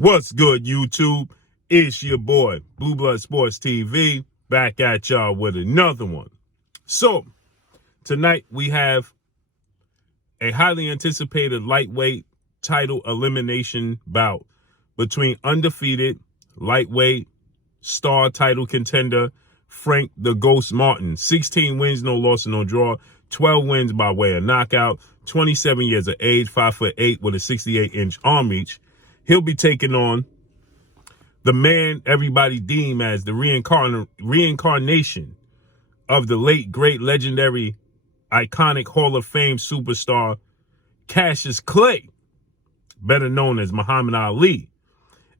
What's good, YouTube? It's your boy, Blue Blood Sports TV, back at y'all with another one. So, tonight we have a highly anticipated lightweight title elimination bout between undefeated lightweight star title contender Frank the Ghost Martin. 16 wins, no loss, no draw. 12 wins by way of knockout. 27 years of age, 5'8" with a 68-inch arm reach. He'll be taking on the man everybody deem as the reincarnation of the late, great, legendary, iconic Hall of Fame superstar Cassius Clay, better known as Muhammad Ali.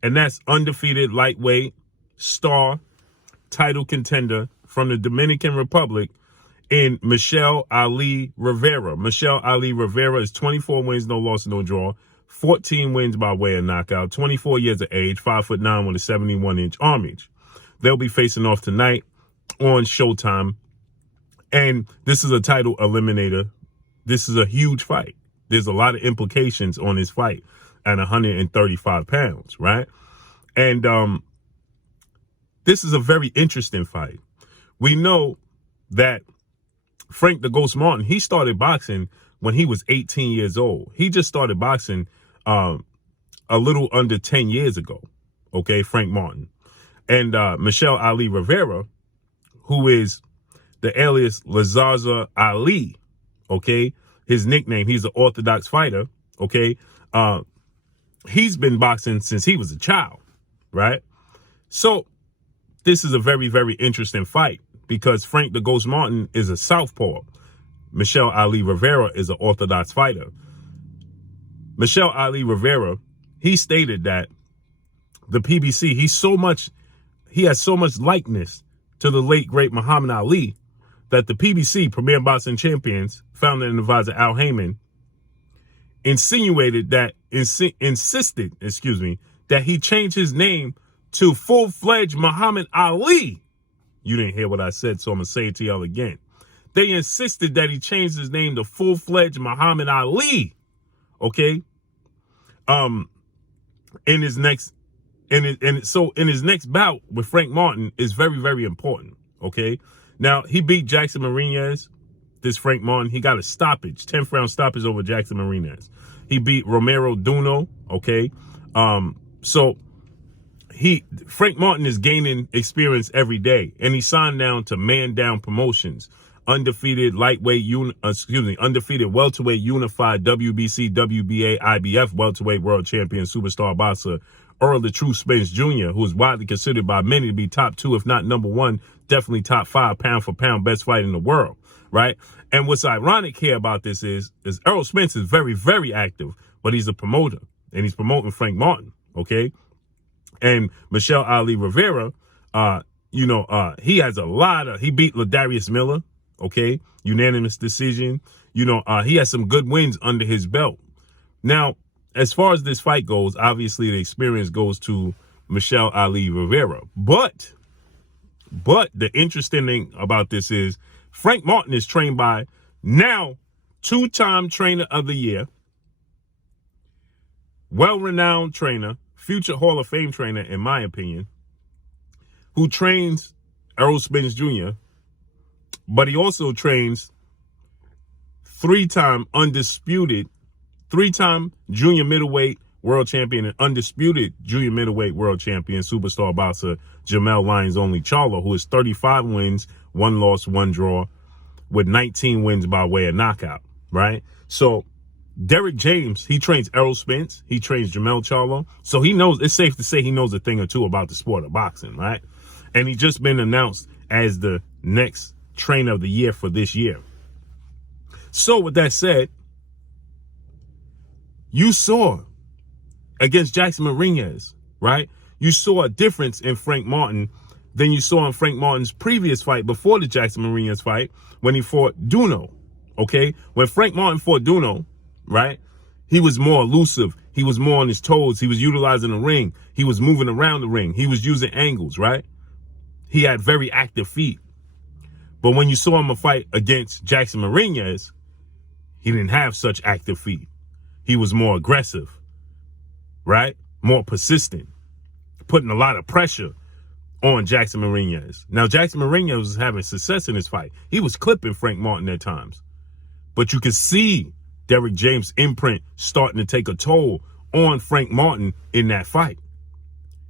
And that's undefeated lightweight star title contender from the Dominican Republic in Michel Ali Rivera. Michel Ali Rivera is 24 wins, no loss, no draw. 14 wins by way of knockout, 24 years of age, 5'9" with a 71-inch arm reach. They'll be facing off tonight on Showtime. And this is a title eliminator. This is a huge fight. There's a lot of implications on this fight at 135 pounds, right? And this is a very interesting fight. We know that Frank the Ghost Martin, he started boxing when he was 18 years old. He just started boxing a little under 10 years ago, okay, Frank Martin. And Michel Ali Rivera, who is the alias Lazaza Ali, okay, his nickname, he's an orthodox fighter, okay, he's been boxing since he was a child, right? So this is a very, very interesting fight because Frank the Ghost Martin is a southpaw. Michel Ali Rivera is an orthodox fighter. Michel Ali Rivera, he stated that the PBC, he has so much likeness to the late, great Muhammad Ali that the PBC, Premier Boxing Champions, founder and advisor Al Heyman, insisted that he change his name to full-fledged Muhammad Ali. You didn't hear what I said, so I'm going to say it to y'all again. They insisted that he changed his name to full-fledged Muhammad Ali. Okay? In his next bout with Frank Martin is very, very important. Okay? Now, he beat Jackson Marinez, this Frank Martin. He got a stoppage, 10th round stoppage over Jackson Marinez. He beat Romero Duno. Okay? So Frank Martin is gaining experience every day, and he signed down to Man Down Promotions, undefeated undefeated welterweight unified WBC, WBA, IBF welterweight world champion superstar boxer Earl the True Spence Jr., who is widely considered by many to be top 2, if not number 1, definitely top 5 pound for pound best fighter in the world, right? And what's ironic here about this is Earl Spence is very, very active, but he's a promoter, and he's promoting Frank Martin, okay? And Michel Ali Rivera, he has he beat Ladarius Miller, okay? Unanimous decision. He has some good wins under his belt. Now, as far as this fight goes, obviously the experience goes to Michel Ali Rivera. But the interesting thing about this is Frank Martin is trained by now 2-time trainer of the year, well-renowned trainer, future Hall of Fame trainer, in my opinion, who trains Errol Spence Jr., but he also trains 3-time junior middleweight world champion and undisputed junior middleweight world champion superstar boxer Jamel Lyons Only Charlo, who is 35 wins, 1 loss, 1 draw, with 19 wins by way of knockout, right? So Derek James, he trains Errol Spence. He trains Jamel Charlo. So he knows, it's safe to say he knows a thing or two about the sport of boxing, right? And he just been announced as the next trainer of the year for this year. So with that said, you saw against Jackson Marinez, right? You saw a difference in Frank Martin than you saw in Frank Martin's previous fight before the Jackson Marinez fight when he fought Duno, okay? When Frank Martin fought Duno, right? He was more elusive. He was more on his toes. He was utilizing the ring. He was moving around the ring. He was using angles, right? He had very active feet. But when you saw him fight against Jackson Marinez, he didn't have such active feet. He was more aggressive, right? more persistent, putting a lot of pressure on Jackson Mariñez. Now, Jackson Mariñez was having success in his fight. He was clipping Frank Martin at times. But you could see Derrick James' imprint starting to take a toll on Frank Martin in that fight.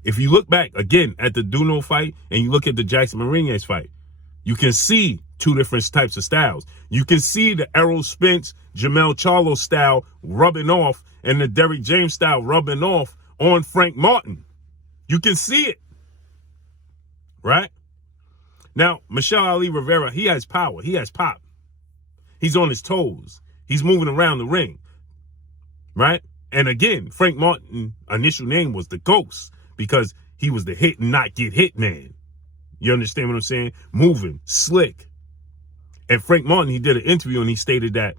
If you look back, again, at the Duno fight and you look at the Jackson Mariñez fight, you can see two different types of styles. You can see the Errol Spence, Jermell Charlo style rubbing off and the Derrick James style rubbing off on Frank Martin. You can see it. Right? Now, Michel Ali Rivera, he has power. He has pop. He's on his toes. He's moving around the ring. Right? And again, Frank Martin's initial name was the Ghost because he was the hit and not get hit man. You understand what I'm saying? Moving, slick. And Frank Martin, he did an interview and he stated that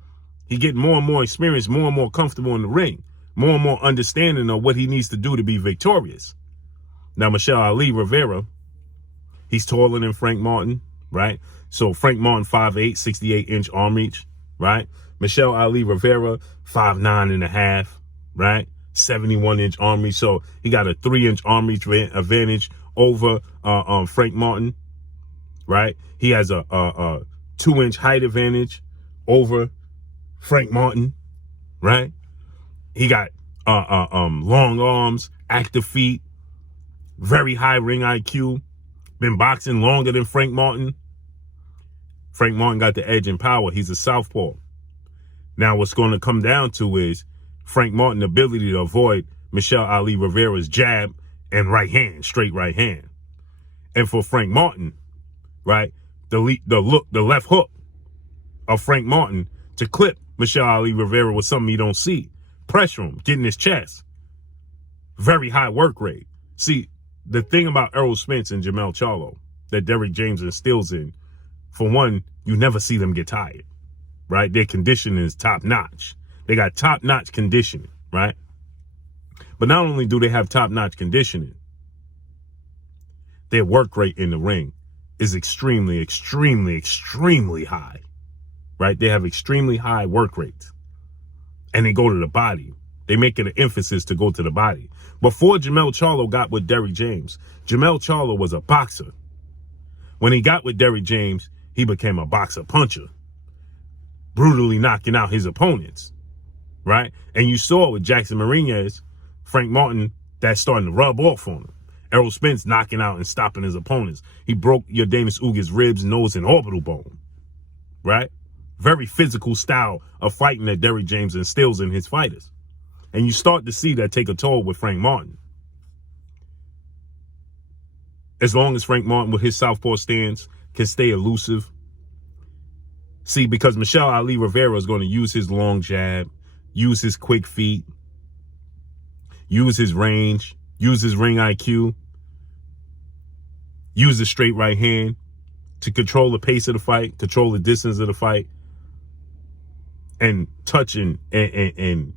he getting more and more experience, more and more comfortable in the ring, more and more understanding of what he needs to do to be victorious. Now, Michel Ali Rivera, he's taller than Frank Martin, right? So Frank Martin, 5'8", 68-inch arm reach, right? Michel Ali Rivera, 5'9.5", right? 71-inch arm reach. So he got a 3-inch arm reach advantage over Frank Martin, right? He has a 2-inch height advantage over Frank Martin, right? He got long arms, active feet, very high ring IQ. Been boxing longer than Frank Martin. Frank Martin got the edge in power. He's a southpaw. Now what's going to come down to is Frank Martin's ability to avoid Michel Ali Rivera's jab and right hand, straight right hand. And for Frank Martin, right, the left hook of Frank Martin to clip Michel Ali Rivera was something you don't see. Pressure him, get in his chest. Very high work rate. See, the thing about Errol Spence and Jermell Charlo that Derrick James instills in, for one, you never see them get tired, right? Their conditioning is top notch. They got top notch conditioning, right? But not only do they have top notch conditioning, their work rate in the ring is extremely, extremely, extremely high, right? They have extremely high work rates and they go to the body. They make it an emphasis to go to the body. Before Jermell Charlo got with Derrick James, Jermell Charlo was a boxer. When he got with Derrick James, he became a boxer puncher, brutally knocking out his opponents, right? And you saw with Jackson Mariñez, Frank Martin, that's starting to rub off on him. Errol Spence knocking out and stopping his opponents. He broke Yordenis Ugas' ribs, nose, and orbital bone, right? Very physical style of fighting that Derrick James instills in his fighters. And you start to see that take a toll with Frank Martin. As long as Frank Martin with his southpaw stance can stay elusive. See, because Michel Ali Rivera is going to use his long jab, use his quick feet, use his range, use his ring IQ, use the straight right hand to control the pace of the fight, control the distance of the fight, and touching and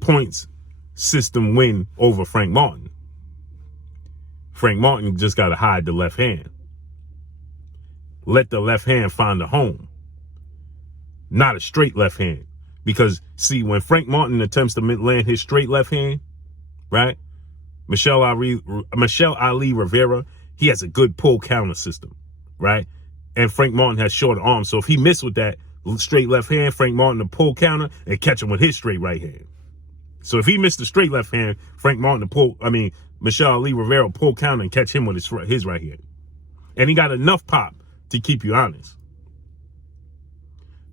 points system win over Frank Martin. Frank Martin just got to hide the left hand. Let the left hand find a home. Not a straight left hand. Because, see, when Frank Martin attempts to land his straight left hand, right, Michel Ali Rivera, he has a good pull counter system, right? And Frank Martin has short arms. So if he missed with that straight left hand, Frank Martin to pull counter and catch him with his straight right hand. So if he missed the straight left hand, Michel Ali Rivera pull counter and catch him with his right hand. And he got enough pop to keep you honest.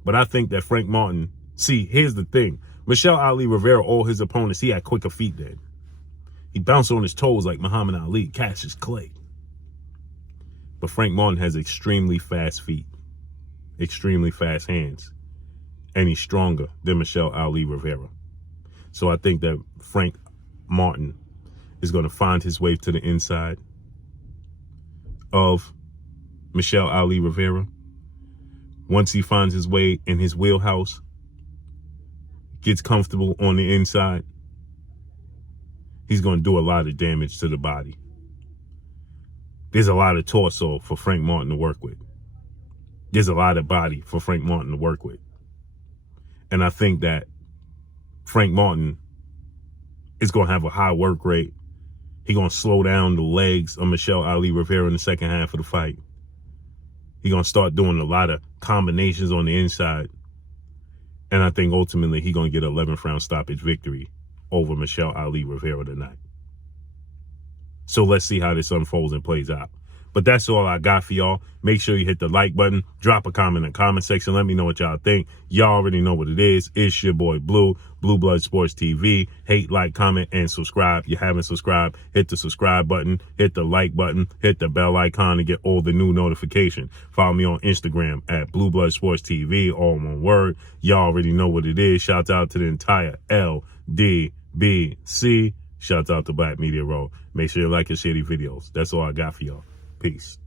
But I think that Frank Martin, see, here's the thing. Michel Ali Rivera, all his opponents, he had quicker feet then. He bounced on his toes like Muhammad Ali, Cassius Clay. But Frank Martin has extremely fast feet, extremely fast hands, and he's stronger than Michel Ali Rivera. So I think that Frank Martin is going to find his way to the inside of Michel Ali Rivera. Once he finds his way in his wheelhouse, gets comfortable on the inside, he's going to do a lot of damage to the body. There's a lot of torso for Frank Martin to work with. There's a lot of body for Frank Martin to work with. And I think that Frank Martin is going to have a high work rate. He's going to slow down the legs of Michel Ali Rivera in the second half of the fight. He's going to start doing a lot of combinations on the inside. And I think ultimately he's going to get an 11th round stoppage victory over Michel Ali Rivera tonight. So let's see how this unfolds and plays out. But that's all I got for y'all. Make sure you hit the like button. Drop a comment in the comment section. Let me know what y'all think. Y'all already know what it is. It's your boy Blue, Blue Blood Sports TV. Hate, like, comment, and subscribe. If you haven't subscribed, hit the subscribe button. Hit the like button. Hit the bell icon to get all the new notifications. Follow me on Instagram at Blue Blood Sports TV. All one word. Y'all already know what it is. Shout out to the entire LDBC. Shout out to Black Media Row. Make sure you like and share these videos. That's all I got for y'all. Peace.